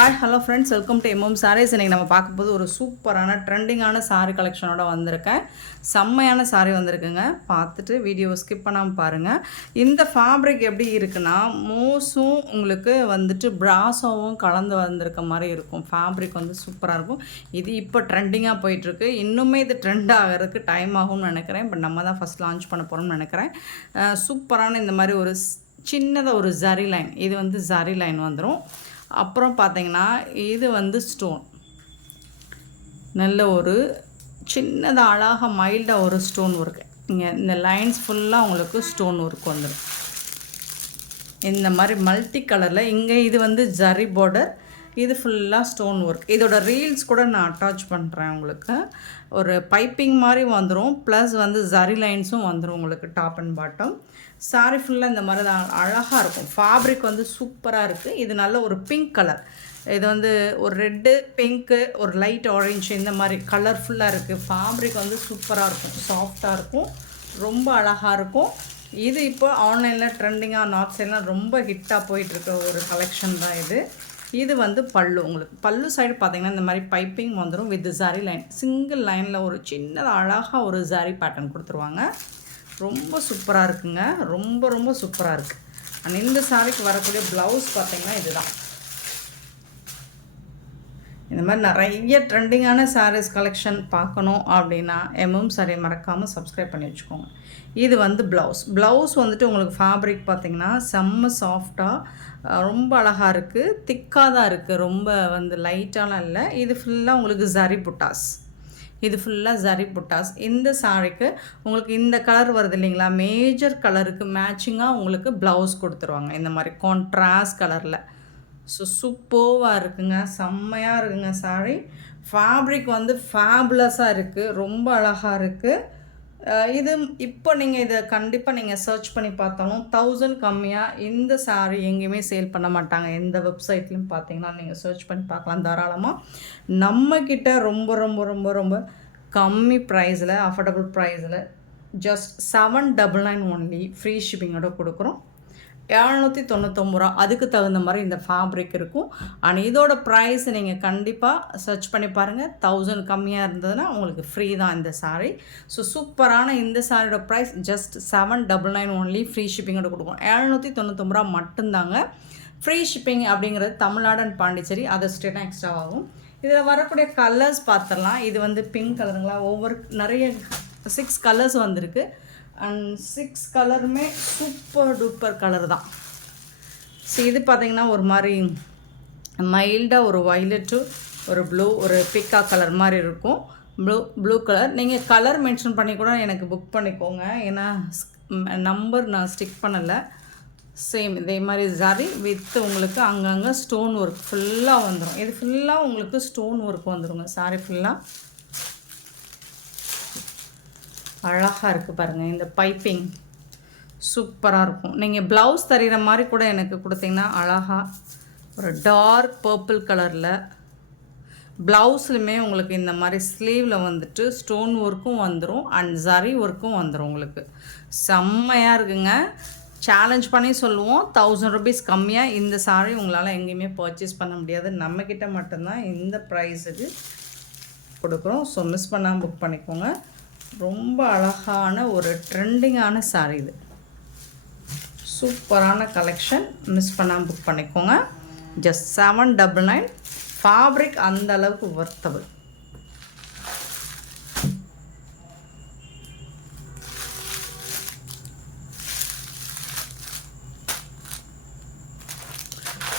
Hi hello friends, welcome to MM sarees. இன்றைக்கி நம்ம பார்க்கும்போது ஒரு சூப்பரான ட்ரெண்டிங்கான சாரீ கலெக்ஷனோட வந்திருக்கேன். செம்மையான சாரீ வந்திருக்குங்க. பார்த்துட்டு வீடியோவை ஸ்கிப் பண்ணாமல் பாருங்கள். இந்த ஃபேப்ரிக் எப்படி இருக்குன்னா, மோஸும் உங்களுக்கு வந்துட்டு பிராஸோவும் கலந்து வந்திருக்க மாதிரி இருக்கும். ஃபேப்ரிக் வந்து சூப்பராக இருக்கும். இது இப்போ ட்ரெண்டிங்காக போயிட்டுருக்கு. இன்னுமே இது ட்ரெண்ட் ஆகிறதுக்கு டைம் ஆகும்னு நினைக்கிறேன். பட் நம்ம தான் ஃபஸ்ட் லான்ச் பண்ண போகிறோம்னு நினைக்கிறேன். சூப்பரான இந்த மாதிரி ஒரு சின்னதாக ஒரு ஜரி லைன், இது வந்து ஜரி லைன் வந்துடும். அப்புறம் பார்த்தீங்கன்னா இது வந்து ஸ்டோன், நல்ல ஒரு சின்னதாக அழகாக மைல்டாக ஒரு ஸ்டோன் ஒர்க்கு. இங்கே இந்த லைன்ஸ் ஃபுல்லாக உங்களுக்கு ஸ்டோன் ஒர்க் வந்துடும். இந்த மாதிரி மல்டி கலரில் இங்கே இது வந்து ஜரி பார்டர், இது ஃபுல்லாக ஸ்டோன் ஒர்க். இதோட ரீல்ஸ் கூட நான் அட்டாச் பண்ணுறேன். உங்களுக்கு ஒரு பைப்பிங் மாதிரி வந்துடும், ப்ளஸ் வந்து ஜரி லைன்ஸும் வந்துடும் உங்களுக்கு டாப் அண்ட் பாட்டம். சாரி ஃபுல்லாக இந்த மாதிரி தான் அழகாக இருக்கும். ஃபேப்ரிக் வந்து சூப்பராக இருக்குது. இது நல்ல ஒரு பிங்க் கலர், இது வந்து ஒரு ரெட்டு, பிங்க்கு, ஒரு லைட் ஆரஞ்சு, இந்த மாதிரி கலர்ஃபுல்லாக இருக்குது. ஃபேப்ரிக் வந்து சூப்பராக இருக்கும், சாஃப்டாக இருக்கும், ரொம்ப அழகாக இருக்கும். இது இப்போ ஆன்லைனில் ட்ரெண்டிங்காக நார்த் சைட்லாம் ரொம்ப ஹிட்டாக போயிட்டுருக்க ஒரு கலெக்ஷன் தான் இது. இது வந்து பல்லு. உங்களுக்கு பல்லு சைடு பார்த்திங்கன்னா இந்த மாதிரி பைப்பிங் வந்துடும் வித் ஜரி லைன். சிங்கிள் லைனில் ஒரு சின்னதாக அழகாக ஒரு ஜரி பேட்டர்ன் கொடுத்துருவாங்க. ரொம்ப சூப்பராக இருக்குங்க, ரொம்ப ரொம்ப சூப்பராக இருக்குது. அண்ட் இந்த சாரிக்கு வரக்கூடிய ப்ளவுஸ் பார்த்திங்கன்னா இதுதான். இந்த மாதிரி நிறைய ட்ரெண்டிங்கான சாரீஸ் கலெக்ஷன் பார்க்கணும் அப்படின்னா எம்எம் சாரியை மறக்காமல் சப்ஸ்கிரைப் பண்ணி வச்சுக்கோங்க. இது வந்து ப்ளவுஸ் வந்துட்டு உங்களுக்கு ஃபேப்ரிக் பார்த்திங்கன்னா செம்ம சாஃப்டாக ரொம்ப அழகாக இருக்குது, திக்காக தான் இருக்குது, ரொம்ப வந்து லைட்டாலாம் இல்லை. இது ஃபுல்லாக உங்களுக்கு ஜரி புட்டாஸ், இது ஃபுல்லாக ஜரி புட்டாஸ். இந்த சாரிக்கு உங்களுக்கு இந்த கலர் வருது இல்லைங்களா, மேஜர் கலருக்கு மேட்சிங்காக உங்களுக்கு ப்ளவுஸ் கொடுத்துருவாங்க இந்த மாதிரி கான்ட்ராஸ்ட் கலரில். ஸோ சூப்பராக இருக்குங்க, செம்மையாக இருக்குங்க சாரி. ஃபேப்ரிக் வந்து ஃபேபுலஸாக இருக்குது, ரொம்ப அழகாக இருக்குது. இது இப்போ நீங்கள் இதை கண்டிப்பாக நீங்கள் சர்ச் பண்ணி பார்த்தாலும் 1000 கம்மியாக இந்த சாரீ எங்கேயுமே சேல் பண்ண மாட்டாங்க. எந்த வெப்சைட்லையும் பார்த்தீங்கன்னா நீங்கள் சர்ச் பண்ணி பார்க்கலாம் தாராளமாக. நம்மக்கிட்ட ரொம்ப ரொம்ப ரொம்ப ரொம்ப கம்மி ப்ரைஸில், அஃபோர்டபுள் ப்ரைஸில் ஜஸ்ட் 799 ஒன்லி ஃப்ரீ ஷிப்பிங்கோட கொடுக்குறோம். 799 ரூபா. அதுக்கு தகுந்த மாதிரி இந்த ஃபேப்ரிக் இருக்கும். அண்ட் இதோட ப்ரைஸ் நீங்கள் கண்டிப்பாக சர்ச் பண்ணி பாருங்கள். 1000 கம்மியாக இருந்ததுன்னா உங்களுக்கு ஃப்ரீ தான் இந்த சாரீ. ஸோ சூப்பரான இந்த சாரியோட ப்ரைஸ் ஜஸ்ட் 799 ஒன்லி ஃப்ரீ ஷிப்பிங்கோட கொடுக்கும். 799 ரூபா மட்டும்தாங்க. ஃப்ரீ ஷிப்பிங் அப்படிங்கிறது Tamil Nadu and Pondicherry, other ஸ்டேட்டாக extra ஆகும். இதில் வரக்கூடிய கலர்ஸ் பார்த்துடலாம். இது வந்து பிங்க் கலருங்களா, நிறைய 6 கலர்ஸ் வந்திருக்கு. அண்ட் 6 கலருமே சூப்பர் டூப்பர் கலர் தான். ஸோ இது பார்த்திங்கன்னா ஒரு மாதிரி மைல்டாக ஒரு வைலட்டு, ஒரு ப்ளூ, ஒரு பிக்கா கலர் மாதிரி இருக்கும். Blue colour. நீங்கள் கலர் மென்ஷன் பண்ணி கூட எனக்கு புக் பண்ணிக்கோங்க, ஏன்னா நம்பர் நான் ஸ்டிக் பண்ணலை. சேம் இதே மாதிரி ஜரி வித் உங்களுக்கு அங்கங்கே ஸ்டோன் ஒர்க் ஃபுல்லாக வந்துடும். இது ஃபுல்லாக உங்களுக்கு ஸ்டோன் ஒர்க் வந்துடுங்க. சாரி ஃபுல்லாக அழகாக இருக்குது பாருங்கள். இந்த பைப்பிங் சூப்பராக இருக்கும். நீங்கள் ப்ளவுஸ் தரிகிற மாதிரி கூட எனக்கு கொடுத்தீங்கன்னா அழகாக ஒரு டார்க் பர்பிள் கலரில் ப்ளவுஸ்லையுமே உங்களுக்கு இந்த மாதிரி ஸ்லீவில் வந்துட்டு ஸ்டோன் ஒர்க்கும் வந்துடும் அண்ட் ஜரி ஒர்க்கும் வந்துடும். உங்களுக்கு செம்மையாக இருக்குங்க. சேலஞ்ச் பண்ணி சொல்லுவோம், 1000 ருபீஸ் கம்மியாக இந்த சாரி உங்களால் எங்கேயுமே பர்ச்சேஸ் பண்ண முடியாது. நம்மக்கிட்ட மட்டும்தான் இந்த ப்ரைஸுக்கு கொடுக்குறோம். ஸோ மிஸ் பண்ணாமல் புக் பண்ணிக்கோங்க. ரொம்ப அழகான ஒரு ட்ரெண்டிங்கான சாரீ இது. சூப்பரான கலெக்ஷன், மிஸ் பண்ணாமல் புக் பண்ணிக்கோங்க. ஜஸ்ட் 799. ஃபேப்ரிக் அந்த அளவுக்கு வர்த்தபிள்.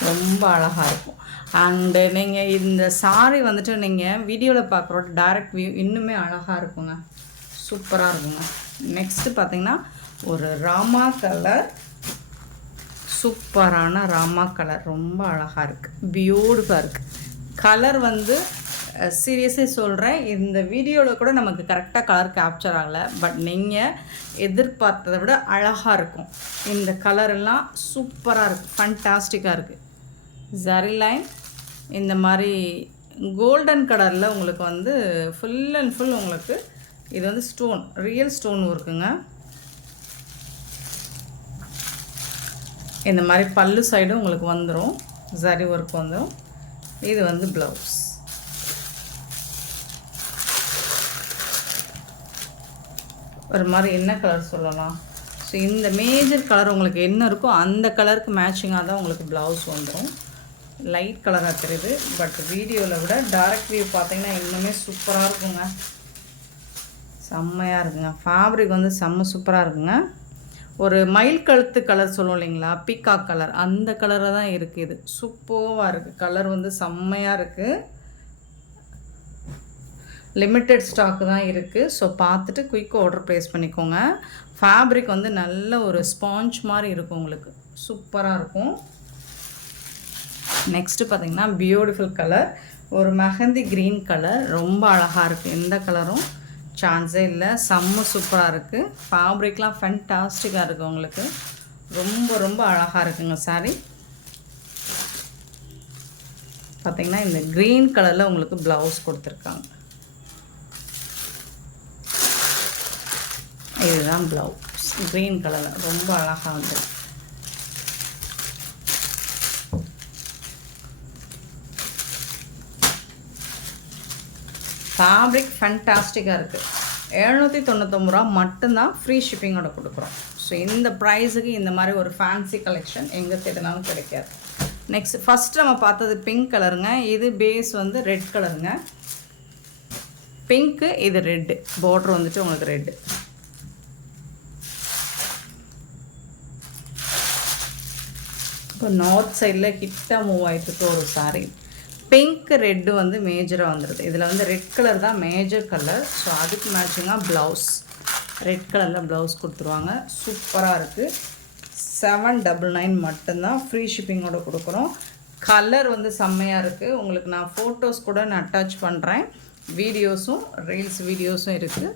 ரொம்ப அழகாக இருக்கும். அண்டு நீங்கள் இந்த சாரீ வந்துட்டு நீங்கள் வீடியோவில் பார்க்குறோட டைரக்ட் வியூ இன்னுமே அழகாக இருக்குங்க, சூப்பராக இருக்குங்க. நெக்ஸ்ட்டு பார்த்திங்கன்னா ஒரு ராமா கலர், சூப்பரான ராமா கலர், ரொம்ப அழகாக இருக்குது, பியூட்டிஃபுல்லாக இருக்குது. கலர் வந்து சீரியஸாக சொல்கிறேன், இந்த வீடியோவில் கூட நமக்கு கரெக்டாக கலர் கேப்சர் ஆகலை. பட் நீங்கள் எதிர்பார்த்ததை விட அழகாக இருக்கும். இந்த கலரெல்லாம் சூப்பராக இருக்குது, ஃபண்டாஸ்டிக்காக இருக்குது. ஜரி லைன் இந்த மாதிரி கோல்டன் கலரில் உங்களுக்கு வந்து ஃபுல் அண்ட் ஃபுல் உங்களுக்கு இது வந்து ஸ்டோன், ரியல் ஸ்டோன் ஒர்க்குங்க. இந்த மாதிரி பல்லு சைடும் உங்களுக்கு வந்துடும், ஜரி ஒர்க் வந்துடும். இது வந்து ப்ளவுஸ். ஒரு மாதிரி என்ன கலர் சொல்லலாம், ஸோ இந்த மேஜர் கலர் உங்களுக்கு என்ன இருக்கோ அந்த கலருக்கு மேட்சிங்காக தான் உங்களுக்கு ப்ளவுஸ் வந்துடும். லைட் கலராக தெரியுது, பட் வீடியோவில் விட டைரக்ட் வியூ பார்த்தீங்கன்னா இன்னுமே சூப்பராக இருக்குங்க. செம்மையாக இருக்குங்க. ஃபேப்ரிக் வந்து செம்ம சூப்பராக இருக்குங்க. ஒரு மயில் கழுத்து கலர் சொல்லுவோம் இல்லைங்களா, பீகாக் கலர், அந்த கலரில் தான் இருக்குது. இது சூப்பராக இருக்குது. கலர் வந்து செம்மையாக இருக்குது. லிமிட்டட் ஸ்டாக்கு தான் இருக்குது. ஸோ பார்த்துட்டு குயிக்காக ஆர்டர் ப்ளேஸ் பண்ணிக்கோங்க. ஃபேப்ரிக் வந்து நல்ல ஒரு ஸ்பாஞ்ச் மாதிரி இருக்கும், உங்களுக்கு சூப்பராக இருக்கும். நெக்ஸ்ட்டு பார்த்திங்கன்னா பியூட்டிஃபுல் கலர், ஒரு மெஹந்தி க்ரீன் கலர், ரொம்ப அழகாக இருக்குது. எந்த கலரும் சான்ஸே இல்லை, செம்ம சூப்பராக இருக்குது. ஃபேப்ரிக்லாம் ஃபேன்டாஸ்டிக்காக இருக்குது, உங்களுக்கு ரொம்ப ரொம்ப அழகாக இருக்குங்க சாரீ. பார்த்திங்கன்னா இந்த க்ரீன் கலரில் உங்களுக்கு ப்ளவுஸ் கொடுத்துருக்காங்க. இதுதான் ப்ளவுஸ், க்ரீன் கலரில் ரொம்ப அழகாக வந்துருக்கு. ஃபேப்ரிக் ஃபேன்டாஸ்டிக்காக இருக்குது. 799 ரூபா மட்டும்தான், ஃப்ரீ ஷிப்பிங்கோட கொடுக்குறோம். ஸோ இந்த ப்ரைஸுக்கு இந்த மாதிரி ஒரு ஃபேன்சி கலெக்ஷன் எங்கே தேடினாலும் கிடைக்காது. நெக்ஸ்ட் ஃபஸ்ட்டு நம்ம பார்த்தது பிங்க் கலருங்க. இது பேஸ் வந்து ரெட் கலருங்க. பிங்க்கு, இது ரெட்டு, பார்டர் வந்துட்டு உங்களுக்கு ரெட்டு. இப்போ நார்த் சைடில் கிட்டாக மூவ் ஆகிட்டு ஒரு சாரீ. பிங்க் ரெட்டு வந்து மேஜராக வந்துடுது. இதில் வந்து ரெட் கலர் தான் மேஜர் கலர். ஸோ அதுக்கு மேட்சிங்காக ப்ளவுஸ், ரெட் கலரில் ப்ளவுஸ் கொடுத்துருவாங்க. சூப்பராக இருக்குது. 799 மட்டும்தான், ஃப்ரீ ஷிப்பிங்கோட கொடுக்குறோம். கலர் வந்து செம்மையாக இருக்குது. உங்களுக்கு நான் ஃபோட்டோஸ் கூட நான் அட்டாச் பண்ணுறேன். வீடியோஸும் ரீல்ஸ் வீடியோஸும் இருக்குது.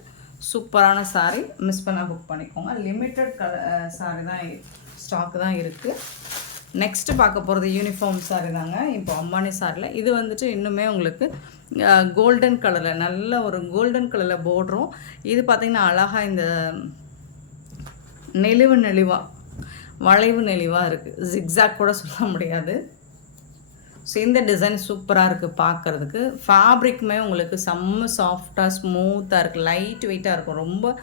சூப்பரான சாரீ, மிஸ் பண்ணால் புக் பண்ணிக்கோங்க. லிமிட்டட் கலர் சாரீ தான், ஸ்டாக்கு தான் இருக்குது. நெக்ஸ்ட்டு பார்க்க போகிறது யூனிஃபார்ம் சாரீ தாங்க. இப்போ அம்பானி சாரியில் இது வந்துட்டு இன்னுமே உங்களுக்கு கோல்டன் கலரில், நல்ல ஒரு கோல்டன் கலரில் போடுறோம். இது பார்த்திங்கன்னா அழகாக இந்த நெளிவாக வளைவு நெளிவாக இருக்குது. ஜிக்ஸாக் கூட சொல்ல முடியாது. ஸோ இந்த டிசைன் சூப்பராக இருக்குது பார்க்குறதுக்கு. ஃபேப்ரிக்குமே உங்களுக்கு செம்ம சாஃப்டாக ஸ்மூத்தாக இருக்குது, லைட் வெயிட்டாக இருக்கும், ரொம்ப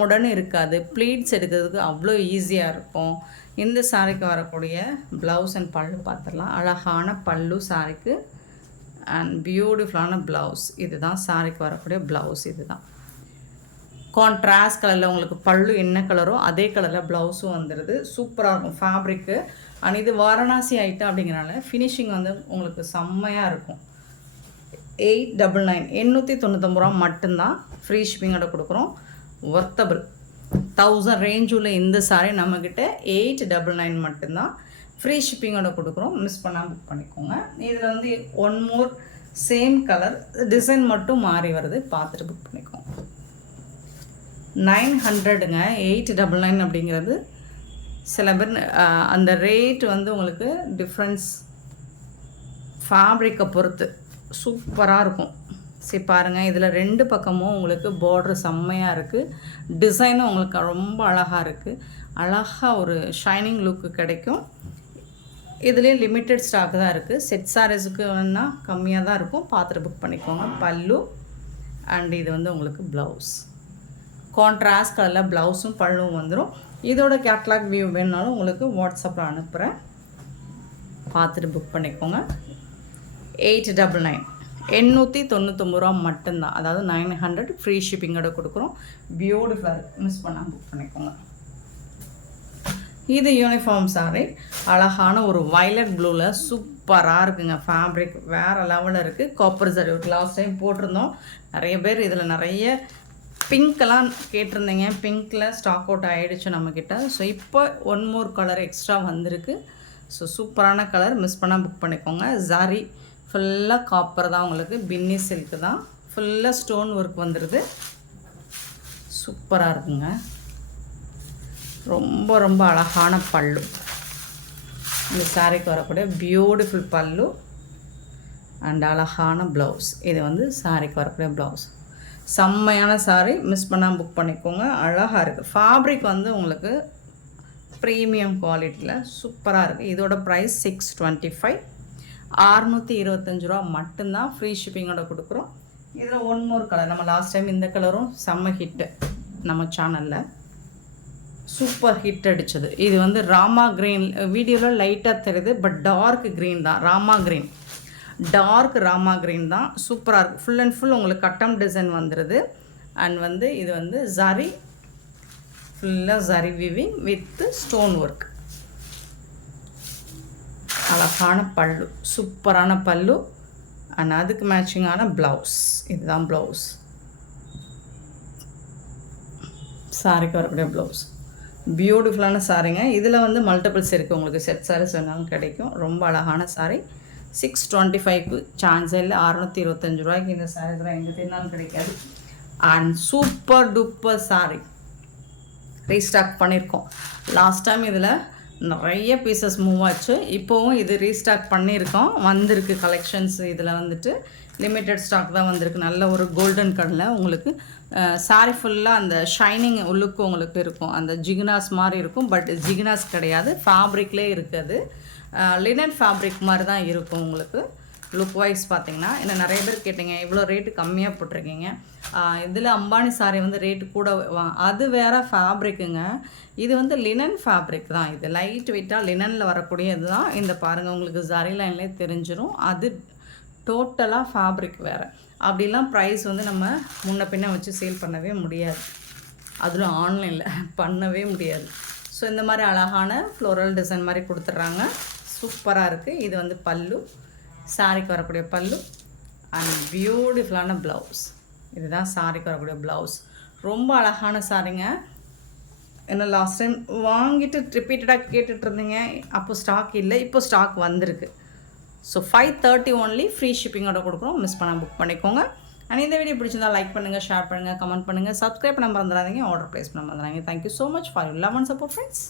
முடன்னு இருக்காது. ப்ளீட்ஸ் எடுக்கிறதுக்கு அவ்வளோ ஈஸியாக இருக்கும். இந்த சாரிக்கு வரக்கூடிய ப்ளவுஸ் அண்ட் பல்லு பார்த்துடலாம். அழகான பல்லு சாரிக்கு அண்ட் பியூட்டிஃபுல்லான ப்ளவுஸ். இதுதான் சாரிக்கு வரக்கூடிய ப்ளவுஸ். இதுதான் கான்ட்ராஸ்ட் கலரில் உங்களுக்கு பல்லு என்ன கலரோ அதே கலரில் ப்ளவுஸும் வந்துடுது. சூப்பராக இருக்கும் ஃபேப்ரிக்கு. அண்ட் இது வாரணாசி ஐட்டம் அப்படிங்கிறனால ஃபினிஷிங் வந்து உங்களுக்கு செம்மையாக இருக்கும். 899 899 ரூபா மட்டும்தான், ஃப்ரீ ஷிப்பிங்கோட கொடுக்குறோம். ஒர்த்தபிள் 1000 ரேஞ்ச் உள்ள இந்த சாரி நம்மக்கிட்ட 899 மட்டும்தான், ஃப்ரீ ஷிப்பிங்கோட கொடுக்குறோம். மிஸ் பண்ணால் புக் பண்ணிக்கோங்க. இதில் வந்து one more same colour design மட்டும் மாறி வருது, பார்த்துட்டு புக் பண்ணிக்கோங்க. 900ங்க. 899 அப்படிங்கிறது சில பேர் அந்த ரேட் வந்து உங்களுக்கு டிஃப்ரென்ஸ் ஃபேப்ரிக்கை பொறுத்து சூப்பராக இருக்கும். சரி பாருங்கள், இதில் ரெண்டு பக்கமும் உங்களுக்கு பார்டர் செம்மையாக இருக்குது. டிசைனும் உங்களுக்கு ரொம்ப அழகாக இருக்குது. அழகாக ஒரு ஷைனிங் லுக்கு கிடைக்கும். இதுலேயே லிமிட்டட் ஸ்டாக் தான் இருக்குது. செட் சாரீஸுக்கு வேணால் கம்மியாக தான் இருக்கும், பார்த்துட்டு புக் பண்ணிக்கோங்க. பல்லு அண்ட் இது வந்து உங்களுக்கு ப்ளவுஸ். கான்ட்ராஸ்ட் கலரில் ப்ளவுஸும் பல்லுவும் வந்துடும். இதோட கேட்லாக் வியூ வேணுனாலும் உங்களுக்கு வாட்ஸ்அப்பில் அனுப்புகிறேன், பார்த்துட்டு புக் பண்ணிக்கோங்க. 899 899 ரூபா மட்டும்தான், அதாவது 900 ஃப்ரீ ஷிப்பிங்கோட கொடுக்குறோம். பியூட்டிஃபுல்லாக இருக்குது, மிஸ் பண்ணால் புக் பண்ணிக்கோங்க. இது யூனிஃபார்ம் சாரீ, அழகான ஒரு வயலட் ப்ளூவில் சூப்பராக இருக்குங்க. ஃபேப்ரிக் வேறு லெவலில் இருக்குது. காப்பர் சாரீ ஒரு லாஸ்ட் டைம் போட்டிருந்தோம். நிறைய பேர் இதில் நிறைய பிங்க்கெல்லாம் கேட்டிருந்தீங்க. பிங்க்கில் ஸ்டாக் அவுட் ஆகிடுச்சு நம்மக்கிட்ட. ஸோ இப்போ ஒன் மோர் கலர் எக்ஸ்ட்ரா வந்திருக்கு. ஸோ சூப்பரான கலர், மிஸ் பண்ணால் புக் பண்ணிக்கோங்க. சாரி ஃபுல்லாக காப்பர் தான், உங்களுக்கு பின்னி சில்க்கு தான், ஃபுல்லாக ஸ்டோன் ஒர்க் வந்துடுது. சூப்பராக இருக்குங்க. ரொம்ப ரொம்ப அழகான பல்லு. இந்த சாரிக்கு வரக்கூடிய பியூட்டிஃபுல் பல்லு அண்ட் அழகான ப்ளவுஸ். இது வந்து சாரிக்கு வரக்கூடிய ப்ளவுஸ். செம்மையான சாரீ, மிஸ் பண்ணால் புக் பண்ணிக்கோங்க. அழகாக இருக்குது. ஃபேப்ரிக் வந்து உங்களுக்கு ப்ரீமியம் குவாலிட்டியில் சூப்பராக இருக்குது. இதோட ப்ரைஸ் 625. 625 மட்டும்தான் ஃப்ரீ ஷிப்பிங்கோட கொடுக்குறோம். இதில் ஒன் மோர் கலர், நம்ம லாஸ்ட் டைம் இந்த கலரும் செம்ம ஹிட்டு நம்ம சேனலில், சூப்பர் ஹிட் அடித்தது. இது வந்து ராமா க்ரீன், வீடியோவில் லைட்டாக தெரியுது, பட் டார்க் க்ரீன் தான், Rama green, dark Rama green தான். சூப்பராக இருக்குது. ஃபுல் அண்ட் ஃபுல் உங்களுக்கு கட்டம் டிசைன் வந்துடுது. அண்ட் வந்து இது வந்து ஜரி, ஃபுல்லாக zari weaving with stone work. அழகான பல்லு, சூப்பரான பல்லு. அண்ட் அதுக்கு மேட்சிங்கான ப்ளவுஸ். இதுதான் ப்ளவுஸ், சாரிக்கு வரக்கூடிய ப்ளவுஸ். பியூட்டிஃபுல்லான சாரீங்க. இதில் வந்து மல்டிபிள்ஸ் இருக்குது, உங்களுக்கு செட் சாரீஸ் வேணாலும் கிடைக்கும். ரொம்ப அழகான சாரீ. 625க்கு சான்ஸே இல்லை. 625 இந்த சாரீஸ்லாம் எங்கே தேடினாலும் கிடைக்காது. And super duper sari restock பண்ணியிருக்கோம். லாஸ்ட் டைம் இதில் நிறைய பீசஸ் மூவ் ஆச்சு. இப்போவும் இது ரீஸ்டாக் பண்ணியிருக்கோம், வந்திருக்கு கலெக்ஷன்ஸ். இதில் வந்துட்டு லிமிட்டட் ஸ்டாக் தான் வந்திருக்கு. நல்ல ஒரு கோல்டன் கலரில் உங்களுக்கு சாரி ஃபுல்லாக அந்த ஷைனிங் லுக்கு உங்களுக்கு இருக்கும். அந்த ஜிகினாஸ் மாதிரி இருக்கும், பட் ஜிகினாஸ் கிடையாது, ஃபேப்ரிக்லேயே இருக்குது. லினன் ஃபேப்ரிக் மாதிரி தான் இருக்கும் உங்களுக்கு லுக் வைஸ் பார்த்தீங்கன்னா. என்ன நிறைய பேர் கேட்டிங்க இவ்வளோ ரேட்டு கம்மியாக போட்டிருக்கீங்க, இதில் அம்பானி சாரி வந்து ரேட்டு கூட, அது வேறு ஃபேப்ரிக்குங்க. இது வந்து லினன் ஃபேப்ரிக் தான். இது லைட் வெயிட்டாக லினனில் வரக்கூடிய இது தான். இந்த பாருங்கள், உங்களுக்கு ஜரி லைன்லேயே தெரிஞ்சிடும். அது டோட்டலாக ஃபேப்ரிக் வேறு. அப்படிலாம் ப்ரைஸ் வந்து நம்ம முன்ன பின்ன வச்சு சேல் பண்ணவே முடியாது, அதில் ஆன்லைனில் பண்ணவே முடியாது. ஸோ இந்த மாதிரி அழகான ஃப்ளோரல் டிசைன் மாதிரி கொடுத்துட்றாங்க. சூப்பராக இருக்குது. இது வந்து பல்லு, சாரிக்கு வரக்கூடிய பல்லு. அண்ட் பியூட்டிஃபுல்லான ப்ளவுஸ். இதுதான் சாரிக்கு வரக்கூடிய ப்ளவுஸ். ரொம்ப அழகான சாரிங்க. ஏன்னா லாஸ்ட் டைம் வாங்கிட்டு ரிப்பீட்டடாக கேட்டுட்டு இருந்தீங்க, அப்போ ஸ்டாக் இல்லை, இப்போ ஸ்டாக் வந்திருக்கு. ஸோ 530 ஒன்லி ஃப்ரீ ஷிப்பிங்கோட கொடுக்குறோம். மிஸ் பண்ண புக் பண்ணிக்கோங்க. அண்ட் இந்த வீடியோ பிடிச்சிருந்தா லைக் பண்ணுங்கள், ஷேர் பண்ணுங்கள், கமெண்ட் பண்ணுங்கள், சப்ஸ்கிரைப் பண்ண மறந்துடாதீங்க, ஆர்டர் ப்ளேஸ் பண்ண மறந்துடாதீங்க. Thank you so much for your love and support friends.